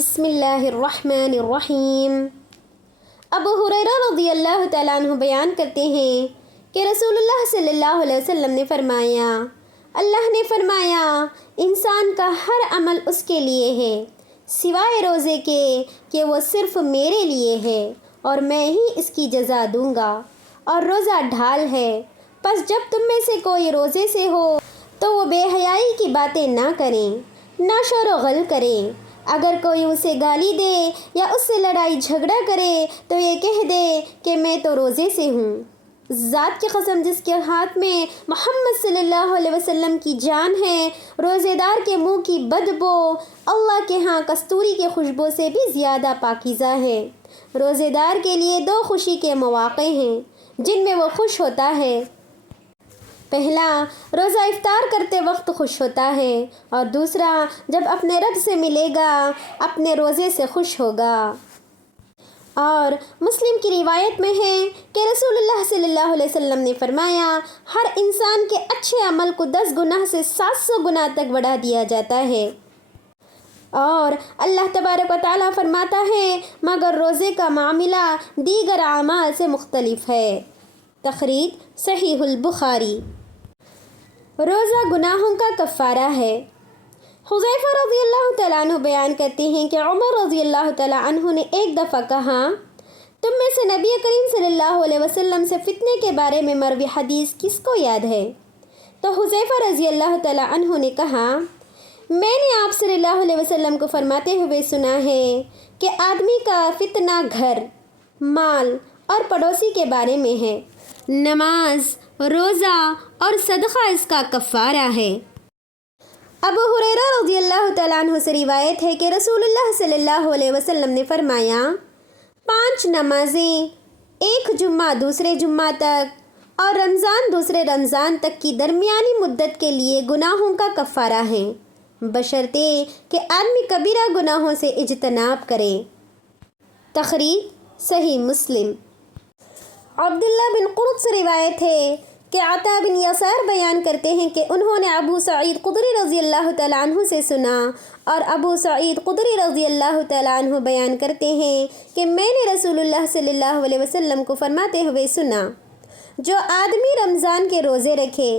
بسم اللہ الرحمن الرحیم۔ ابو ہریرہ رضی اللہ تعالیٰ عنہ بیان کرتے ہیں کہ رسول اللہ صلی اللہ علیہ وسلم نے فرمایا، اللہ نے فرمایا انسان کا ہر عمل اس کے لیے ہے سوائے روزے کے کہ وہ صرف میرے لیے ہے اور میں ہی اس کی جزا دوں گا، اور روزہ ڈھال ہے، پس جب تم میں سے کوئی روزے سے ہو تو وہ بے حیائی کی باتیں نہ کریں، نہ شور و غل کریں۔ اگر کوئی اسے گالی دے یا اس سے لڑائی جھگڑا کرے تو یہ کہہ دے کہ میں تو روزے سے ہوں۔ ذات کی قسم جس کے ہاتھ میں محمد صلی اللہ علیہ وسلم کی جان ہے، روزے دار کے منہ کی بدبو اللہ کے ہاں کستوری کی خوشبو سے بھی زیادہ پاکیزہ ہے۔ روزے دار کے لیے دو خوشی کے مواقع ہیں جن میں وہ خوش ہوتا ہے۔ پہلا، روزہ افطار کرتے وقت خوش ہوتا ہے، اور دوسرا جب اپنے رب سے ملے گا اپنے روزے سے خوش ہوگا۔ اور مسلم کی روایت میں ہے کہ رسول اللہ صلی اللہ علیہ وسلم نے فرمایا، ہر انسان کے اچھے عمل کو 10 گناہ سے 700 گنا تک بڑھا دیا جاتا ہے۔ اور اللہ تبارک و تعالیٰ فرماتا ہے مگر روزے کا معاملہ دیگر اعمال سے مختلف ہے۔ تخریج صحیح البخاری۔ روزہ گناہوں کا کفارہ ہے۔ حذیفہ رضی اللہ تعالیٰ عنہ بیان کرتے ہیں کہ عمر رضی اللہ تعالیٰ عنہ نے ایک دفعہ کہا، تم میں سے نبی کریم صلی اللہ علیہ وسلم سے فتنے کے بارے میں مروی حدیث کس کو یاد ہے؟ تو حذیفہ رضی اللہ تعالیٰ عنہ نے کہا، میں نے آپ صلی اللہ علیہ وسلم کو فرماتے ہوئے سنا ہے کہ آدمی کا فتنہ گھر، مال اور پڑوسی کے بارے میں ہے، نماز، روزہ اور صدقہ اس کا کفارہ ہے۔ ابو ہریرہ رضی اللہ تعالیٰ عنہ سے روایت ہے کہ رسول اللہ صلی اللہ علیہ وسلم نے فرمایا، 5 نمازیں ایک جمعہ دوسرے جمعہ تک اور رمضان دوسرے رمضان تک کی درمیانی مدت کے لیے گناہوں کا کفارہ ہیں، بشرطے کہ آدمی کبیرہ گناہوں سے اجتناب کرے۔ تخریج صحیح مسلم۔ عبداللہ بن قرط سے روایت ہے کہ عطا بن یسار بیان کرتے ہیں کہ انہوں نے ابو سعید خدری رضی اللہ تعالیٰ عنہ سے سنا، اور ابو سعید خدری رضی اللہ تعالیٰ عنہ بیان کرتے ہیں کہ میں نے رسول اللہ صلی اللہ علیہ وسلم کو فرماتے ہوئے سنا، جو آدمی رمضان کے روزے رکھے،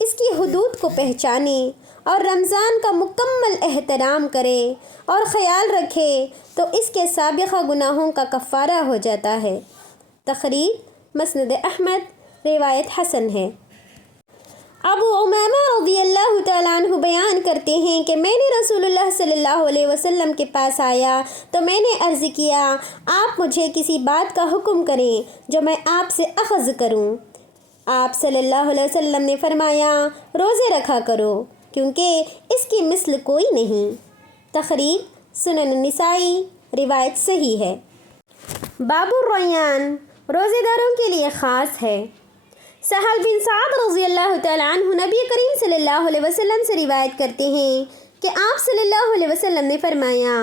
اس کی حدود کو پہچانے اور رمضان کا مکمل احترام کرے اور خیال رکھے تو اس کے سابقہ گناہوں کا کفارہ ہو جاتا ہے۔ تخریج مسند احمد، روایت حسن ہے۔ ابو امامہ رضی اللہ تعالیٰ عنہ بیان کرتے ہیں کہ میں نے رسول اللہ صلی اللہ علیہ وسلم کے پاس آیا تو میں نے عرض کیا، آپ مجھے کسی بات کا حکم کریں جو میں آپ سے اخذ کروں۔ آپ صلی اللہ علیہ وسلم نے فرمایا، روزے رکھا کرو کیونکہ اس کی مثل کوئی نہیں۔ تخریج سنن النسائی، روایت صحیح ہے۔ باب الریان روزے داروں کے لیے خاص ہے۔ سہل بن سعد رضی اللہ تعالیٰ عنہ نبی کریم صلی اللہ علیہ وسلم سے روایت کرتے ہیں کہ آپ صلی اللہ علیہ وسلم نے فرمایا،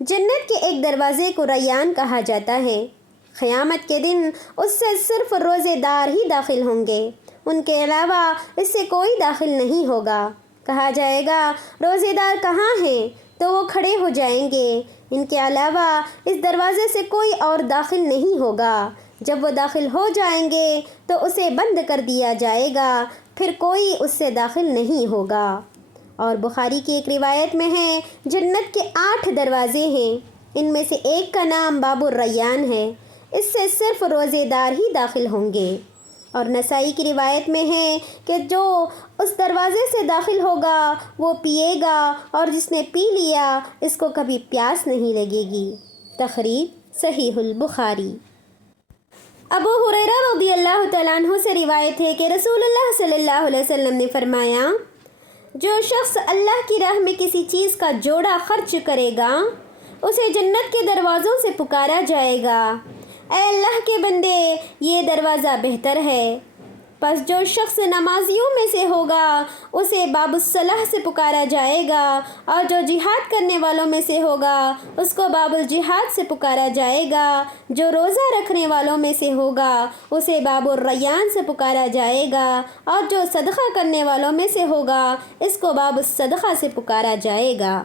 جنت کے ایک دروازے کو ریان کہا جاتا ہے، قیامت کے دن اس سے صرف روزے دار ہی داخل ہوں گے، ان کے علاوہ اس سے کوئی داخل نہیں ہوگا۔ کہا جائے گا، روزے دار کہاں ہیں؟ تو وہ کھڑے ہو جائیں گے، ان کے علاوہ اس دروازے سے کوئی اور داخل نہیں ہوگا۔ جب وہ داخل ہو جائیں گے تو اسے بند کر دیا جائے گا، پھر کوئی اس سے داخل نہیں ہوگا۔ اور بخاری کی ایک روایت میں ہے، جنت کے 8 دروازے ہیں، ان میں سے ایک کا نام باب الریان ہے، اس سے صرف روزے دار ہی داخل ہوں گے۔ اور نسائی کی روایت میں ہے کہ جو اس دروازے سے داخل ہوگا وہ پیے گا، اور جس نے پی لیا اس کو کبھی پیاس نہیں لگے گی۔ تخریج صحیح البخاری۔ ابو ہریرہ رضی اللہ تعالیٰ عنہ سے روایت ہے کہ رسول اللہ صلی اللہ علیہ وسلم نے فرمایا، جو شخص اللہ کی راہ میں کسی چیز کا جوڑا خرچ کرے گا اسے جنت کے دروازوں سے پکارا جائے گا، اے اللہ کے بندے یہ دروازہ بہتر ہے۔ پس جو شخص نمازیوں میں سے ہوگا اسے باب الصلاح سے پکارا جائے گا، اور جو جہاد کرنے والوں میں سے ہوگا اس کو باب الجہاد سے پکارا جائے گا، جو روزہ رکھنے والوں میں سے ہوگا اسے باب الریان سے پکارا جائے گا، اور جو صدقہ کرنے والوں میں سے ہوگا اس کو باب الصدقہ سے پکارا جائے گا۔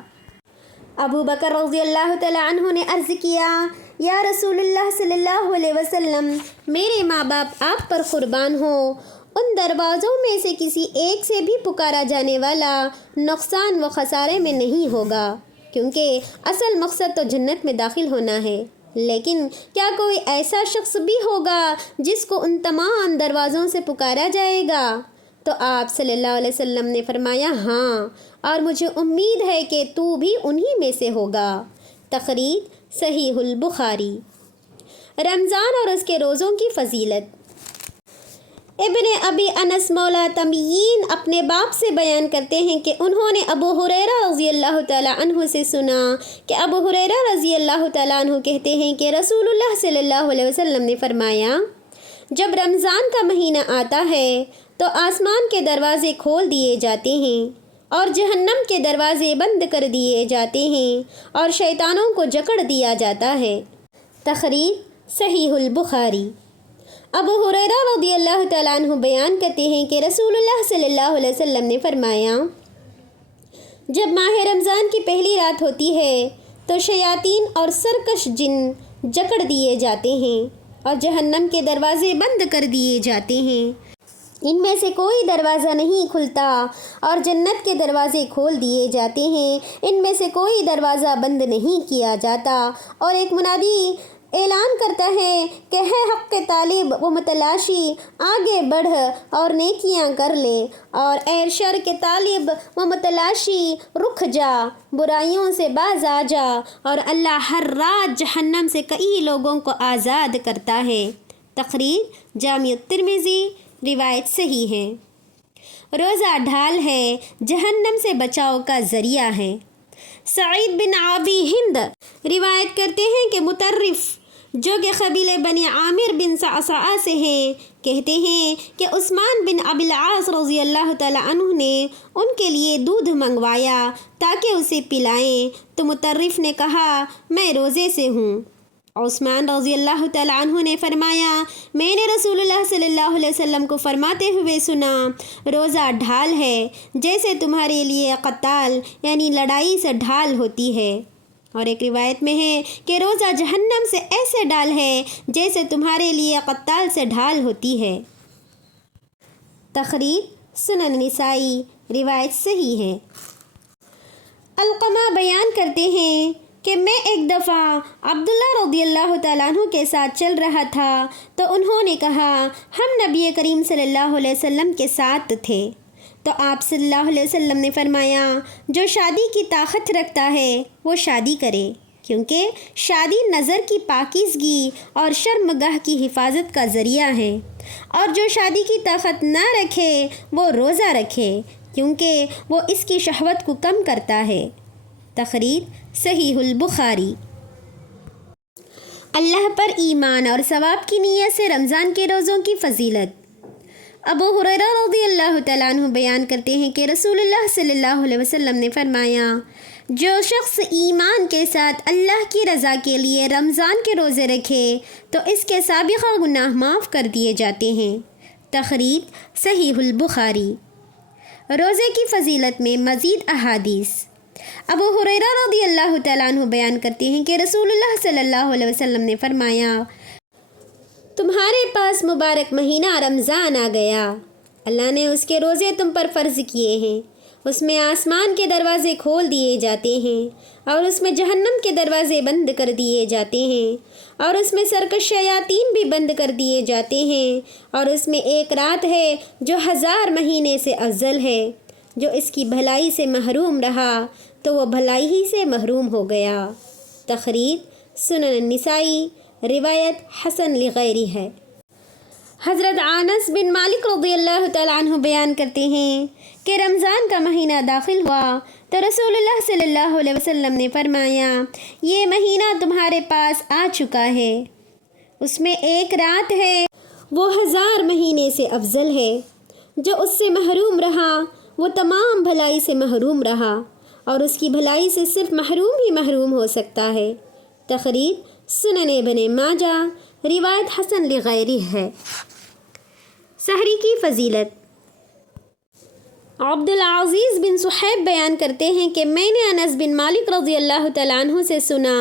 ابو بکر رضی اللہ تعالیٰ عنہ نے عرض کیا یا رسول اللہ صلی اللہ علیہ وسلم میرے ماں باپ آپ پر قربان ہوں، ان دروازوں میں سے کسی ایک سے بھی پکارا جانے والا نقصان و خسارے میں نہیں ہوگا، کیونکہ اصل مقصد تو جنت میں داخل ہونا ہے۔ لیکن کیا کوئی ایسا شخص بھی ہوگا جس کو ان تمام دروازوں سے پکارا جائے گا؟ تو آپ صلی اللہ علیہ وسلم نے فرمایا ہاں، اور مجھے امید ہے کہ تو بھی انہی میں سے ہوگا۔ تخریج صحیح البخاری۔ رمضان اور اس کے روزوں کی فضیلت۔ ابن ابی انس مولا تمیین اپنے باپ سے بیان کرتے ہیں کہ انہوں نے ابو ہریرہ رضی اللہ تعالیٰ عنہ سے سنا کہ ابو ہریرہ رضی اللہ تعالیٰ عنہ کہتے ہیں کہ رسول اللہ صلی اللہ علیہ وسلم نے فرمایا جب رمضان کا مہینہ آتا ہے تو آسمان کے دروازے کھول دیے جاتے ہیں اور جہنم کے دروازے بند کر دیے جاتے ہیں اور شیطانوں کو جکڑ دیا جاتا ہے۔ تخریج صحیح البخاری۔ ابو ہریرہ رضی اللہ تعالیٰ عنہ بیان کرتے ہیں کہ رسول اللہ صلی اللہ علیہ وسلم نے فرمایا جب ماہ رمضان کی پہلی رات ہوتی ہے تو شیاطین اور سرکش جن جکڑ دیے جاتے ہیں اور جہنم کے دروازے بند کر دیے جاتے ہیں، ان میں سے کوئی دروازہ نہیں کھلتا، اور جنت کے دروازے کھول دیے جاتے ہیں، ان میں سے کوئی دروازہ بند نہیں کیا جاتا، اور ایک منادی اعلان کرتا ہے کہ ہے حق کے طالب و متلاشی آگے بڑھ اور نیکیاں کر لے، اور اے شر کے طالب و متلاشی رک جا، برائیوں سے باز آ جا، اور اللہ ہر رات جہنم سے کئی لوگوں کو آزاد کرتا ہے۔ تخریج جامع ترمذی، روایت صحیح ہے۔ روزہ ڈھال ہے، جہنم سے بچاؤ کا ذریعہ ہے۔ سعید بن ابی ہند روایت کرتے ہیں کہ مطرف جو کہ قبیلہ بنی عامر بن صعصع سے ہیں کہتے ہیں کہ عثمان بن ابی العاص رضی اللہ تعالیٰ عنہ نے ان کے لیے دودھ منگوایا تاکہ اسے پلائیں، تو مطرف نے کہا میں روزے سے ہوں۔ عثمان رضی اللہ تعالیٰ عنہ نے فرمایا میں نے رسول اللہ صلی اللہ علیہ وسلم کو فرماتے ہوئے سنا روزہ ڈھال ہے جیسے تمہارے لیے قتال یعنی لڑائی سے ڈھال ہوتی ہے، اور ایک روایت میں ہے کہ روزہ جہنم سے ایسے ڈھال ہے جیسے تمہارے لیے قتال سے ڈھال ہوتی ہے۔ تخریج سنن نسائی، روایت صحیح ہے۔ علقمہ بیان کرتے ہیں کہ میں ایک دفعہ عبداللہ رضی اللہ تعالیٰ عنہ کے ساتھ چل رہا تھا تو انہوں نے کہا ہم نبی کریم صلی اللہ علیہ وسلم کے ساتھ تھے، تو آپ صلی اللہ علیہ وسلم نے فرمایا جو شادی کی طاقت رکھتا ہے وہ شادی کرے، کیونکہ شادی نظر کی پاکیزگی اور شرمگاہ کی حفاظت کا ذریعہ ہے، اور جو شادی کی طاقت نہ رکھے وہ روزہ رکھے، کیونکہ وہ اس کی شہوت کو کم کرتا ہے۔ تخریج صحیح البخاری۔ اللہ پر ایمان اور ثواب کی نیت سے رمضان کے روزوں کی فضیلت۔ ابو ہریرہ رضی اللہ تعالیٰ عنہ بیان کرتے ہیں کہ رسول اللہ صلی اللہ علیہ وسلم نے فرمایا جو شخص ایمان کے ساتھ اللہ کی رضا کے لیے رمضان کے روزے رکھے تو اس کے سابقہ گناہ معاف کر دیے جاتے ہیں۔ تخریج صحیح البخاری۔ روزے کی فضیلت میں مزید احادیث۔ ابو ہریرہ رضی اللہ تعالیٰ عنہ بیان کرتے ہیں کہ رسول اللہ صلی اللہ علیہ وسلم نے فرمایا تمہارے پاس مبارک مہینہ رمضان آ گیا، اللہ نے اس کے روزے تم پر فرض کیے ہیں، اس میں آسمان کے دروازے کھول دیے جاتے ہیں اور اس میں جہنم کے دروازے بند کر دیے جاتے ہیں، اور اس میں سرکش شیاطین بھی بند کر دیے جاتے ہیں، اور اس میں ایک رات ہے جو 1000 مہینے سے افضل ہے، جو اس کی بھلائی سے محروم رہا تو وہ بھلائی ہی سے محروم ہو گیا۔ تخریج سنن النسائی، روایت حسن لغیری ہے۔ حضرت انس بن مالک رضی اللہ تعالیٰ عنہ بیان کرتے ہیں کہ رمضان کا مہینہ داخل ہوا تو رسول اللہ صلی اللہ علیہ وسلم نے فرمایا یہ مہینہ تمہارے پاس آ چکا ہے، اس میں ایک رات ہے وہ 1000 مہینے سے افضل ہے، جو اس سے محروم رہا وہ تمام بھلائی سے محروم رہا، اور اس کی بھلائی سے صرف محروم ہی محروم ہو سکتا ہے۔ تخریج سنن ابن ماجہ، روایت حسن لغیری ہے۔ سحری کی فضیلت۔ عبدالعزیز بن صہیب بیان کرتے ہیں کہ میں نے انس بن مالک رضی اللہ تعالیٰ عنہ سے سنا،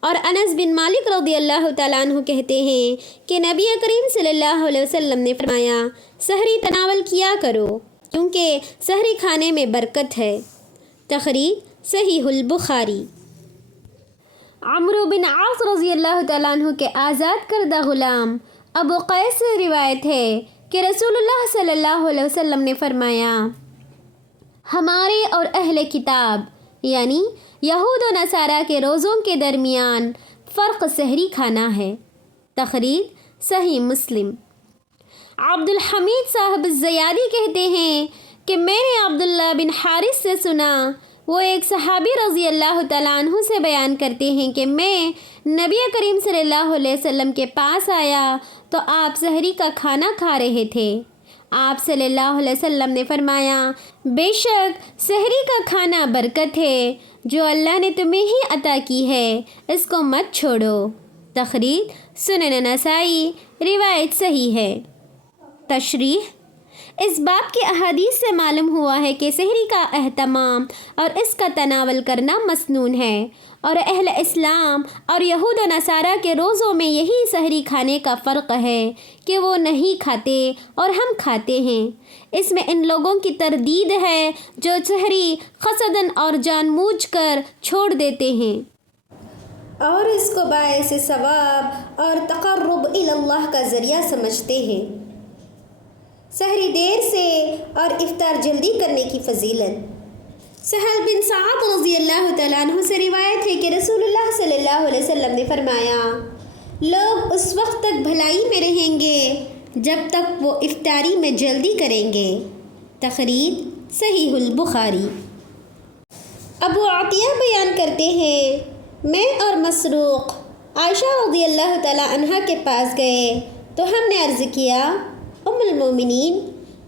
اور انس بن مالک رضی اللہ تعالیٰ عنہ کہتے ہیں کہ نبی کریم صلی اللہ علیہ وسلم نے فرمایا، سحری تناول کیا کرو کیونکہ سحری کھانے میں برکت ہے۔ تخریج صحیح البخاری۔ عمرو بن عاص رضی اللہ تعالیٰ عنہ کے آزاد کردہ غلام ابو قیس سے روایت ہے کہ رسول اللہ صلی اللہ علیہ وسلم نے فرمایا، ہمارے اور اہل کتاب یعنی یہود و نصارہ کے روزوں کے درمیان فرق سحری کھانا ہے۔ تخریج صحیح مسلم۔ عبد الحمید صاحب الزیادی کہتے ہیں کہ میں نے عبداللہ بن حارث سے سنا، وہ ایک صحابی رضی اللہ تعالیٰ عنہ سے بیان کرتے ہیں کہ میں نبی کریم صلی اللہ علیہ وسلم کے پاس آیا تو آپ سحری کا کھانا کھا رہے تھے۔ آپ صلی اللہ علیہ وسلم نے فرمایا، بے شک سحری کا کھانا برکت ہے جو اللہ نے تمہیں ہی عطا کی ہے، اس کو مت چھوڑو۔ تخریج سنن نسائی، روایت صحیح ہے۔ تشریح، اس باب کے احادیث سے معلوم ہوا ہے کہ سحری کا اہتمام اور اس کا تناول کرنا مسنون ہے، اور اہل اسلام اور یہود و نصارہ کے روزوں میں یہی سحری کھانے کا فرق ہے کہ وہ نہیں کھاتے اور ہم کھاتے ہیں۔ اس میں ان لوگوں کی تردید ہے جو سحری قصداً اور جان بوجھ کر چھوڑ دیتے ہیں اور اس کو باعث ثواب اور تقرب الی اللہ کا ذریعہ سمجھتے ہیں۔ سحری دیر سے اور افطار جلدی کرنے کی فضیلت۔ سہل بن سعد رضی اللہ تعالیٰ عنہ سے روایت ہے کہ رسول اللہ صلی اللہ علیہ وسلم نے فرمایا، لوگ اس وقت تک بھلائی میں رہیں گے جب تک وہ افطاری میں جلدی کریں گے۔ تخریج صحیح البخاری۔ ابو عطیہ بیان کرتے ہیں، میں اور مسروق عائشہ رضی اللہ تعالیٰ عنہ کے پاس گئے تو ہم نے عرض کیا، ام المومنین،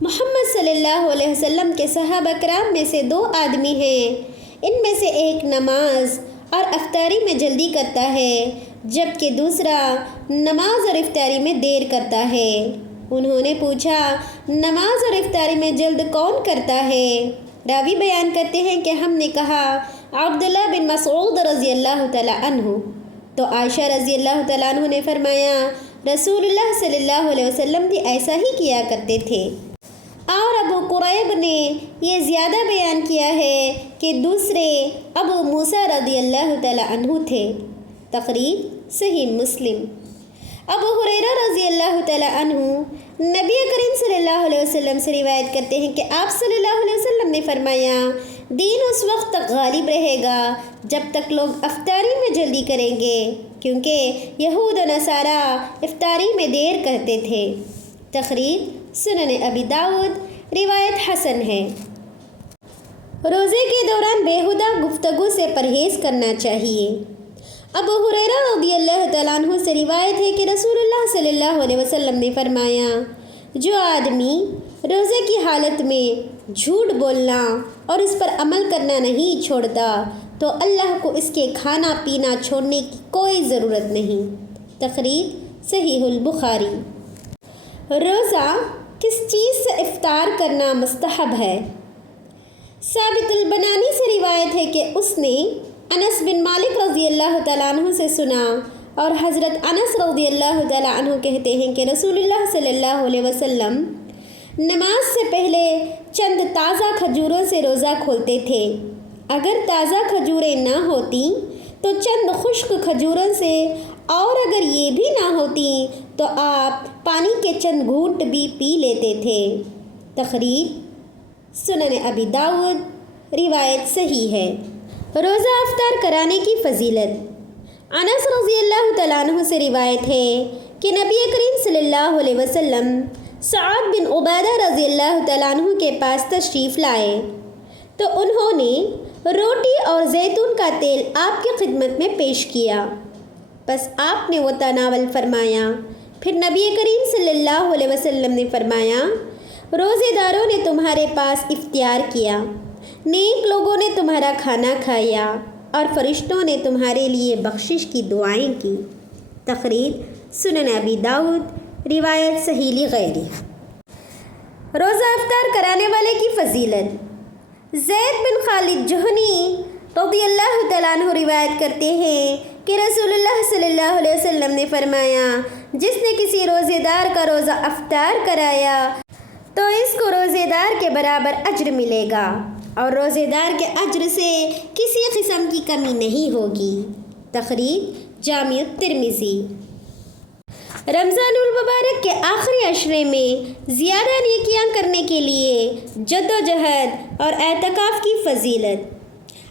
محمد صلی اللہ علیہ وسلم کے صحابہ کرام میں سے 2 آدمی ہیں، ان میں سے ایک نماز اور افطاری میں جلدی کرتا ہے جبکہ دوسرا نماز اور افطاری میں دیر کرتا ہے۔ انہوں نے پوچھا، نماز اور افطاری میں جلد کون کرتا ہے؟ راوی بیان کرتے ہیں کہ ہم نے کہا، عبداللہ بن مسعود رضی اللہ تعالیٰ عنہ۔ تو عائشہ رضی اللہ تعالیٰ عنہ نے فرمایا، رسول اللہ صلی اللہ علیہ وسلم بھی ایسا ہی کیا کرتے تھے۔ اور ابو قریب نے یہ زیادہ بیان کیا ہے کہ دوسرے ابو موسیٰ رضی اللہ تعالیٰ عنہ تھے۔ تخریج صحیح مسلم۔ ابو ہریرہ رضی اللہ تعالیٰ عنہ نبی کریم صلی اللہ علیہ وسلم سے روایت کرتے ہیں کہ آپ صلی اللہ علیہ وسلم نے فرمایا، دین اس وقت تک غالب رہے گا جب تک لوگ افطاری میں جلدی کریں گے، کیونکہ یہود و نصارہ افطاری میں دیر کرتے تھے۔ تخریج سنن ابی داؤد، روایت حسن ہے۔ روزے کے دوران بیہودہ گفتگو سے پرہیز کرنا چاہیے۔ ابو ہریرہ رضی اللہ تعالیٰ عنہ سے روایت ہے کہ رسول اللہ صلی اللہ علیہ وسلم نے فرمایا، جو آدمی روزے کی حالت میں جھوٹ بولنا اور اس پر عمل کرنا نہیں چھوڑتا تو اللہ کو اس کے کھانا پینا چھوڑنے کی کوئی ضرورت نہیں۔ تخریج صحیح البخاری۔ روزہ کس چیز سے افطار کرنا مستحب ہے؟ ثابت البنانی سے روایت ہے کہ اس نے انس بن مالک رضی اللہ تعالیٰ عنہ سے سنا، اور حضرت انس رضی اللہ تعالیٰ عنہ کہتے ہیں کہ رسول اللہ صلی اللہ علیہ وسلم نماز سے پہلے چند تازہ کھجوروں سے روزہ کھولتے تھے۔ اگر تازہ کھجوریں نہ ہوتی تو چند خشک کھجوروں سے، اور اگر یہ بھی نہ ہوتی تو آپ پانی کے چند گھونٹ بھی پی لیتے تھے۔ تخریج سنن ابی داؤد، روایت صحیح ہے۔ روزہ افطار کرانے کی فضیلت۔ انس رضی اللہ تعالیٰ عنہ سے روایت ہے کہ نبی کریم صلی اللہ علیہ وسلم سعد بن عبادہ رضی اللہ تعالیٰ عنہ کے پاس تشریف لائے تو انہوں نے روٹی اور زیتون کا تیل آپ کی خدمت میں پیش کیا، بس آپ نے وہ تناول فرمایا۔ پھر نبی کریم صلی اللہ علیہ وسلم نے فرمایا، روزے داروں نے تمہارے پاس افطار کیا، نیک لوگوں نے تمہارا کھانا کھایا، اور فرشتوں نے تمہارے لیے بخشش کی دعائیں کی۔ تخریج سنن ابی داؤد، روایت صحیح لغیرہ۔ روزہ افطار کرانے والے کی فضیلت۔ زید بن خالد جہنی رضی اللہ تعالیٰ عنہ روایت کرتے ہیں کہ رسول اللہ صلی اللہ علیہ وسلم نے فرمایا، جس نے کسی روزے دار کا روزہ افطار کرایا تو اس کو روزے دار کے برابر اجر ملے گا اور روزے دار کے اجر سے کسی قسم کی کمی نہیں ہوگی۔ تخریج جامع الترمذی۔ رمضان المبارک کے آخری عشرے میں زیادہ نیکیاں کرنے کے لیے جدوجہد اور اعتکاف کی فضیلت۔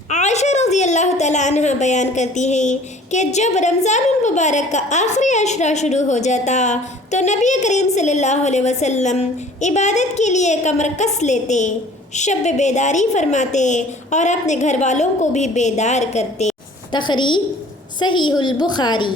عائشہ رضی اللہ تعالیٰ عنہ بیان کرتی ہیں کہ جب رمضان المبارک کا آخری عشرہ شروع ہو جاتا تو نبی کریم صلی اللہ علیہ وسلم عبادت کے لیے کمر کس لیتے، شب بیداری فرماتے اور اپنے گھر والوں کو بھی بیدار کرتے۔ تخریج صحیح البخاری۔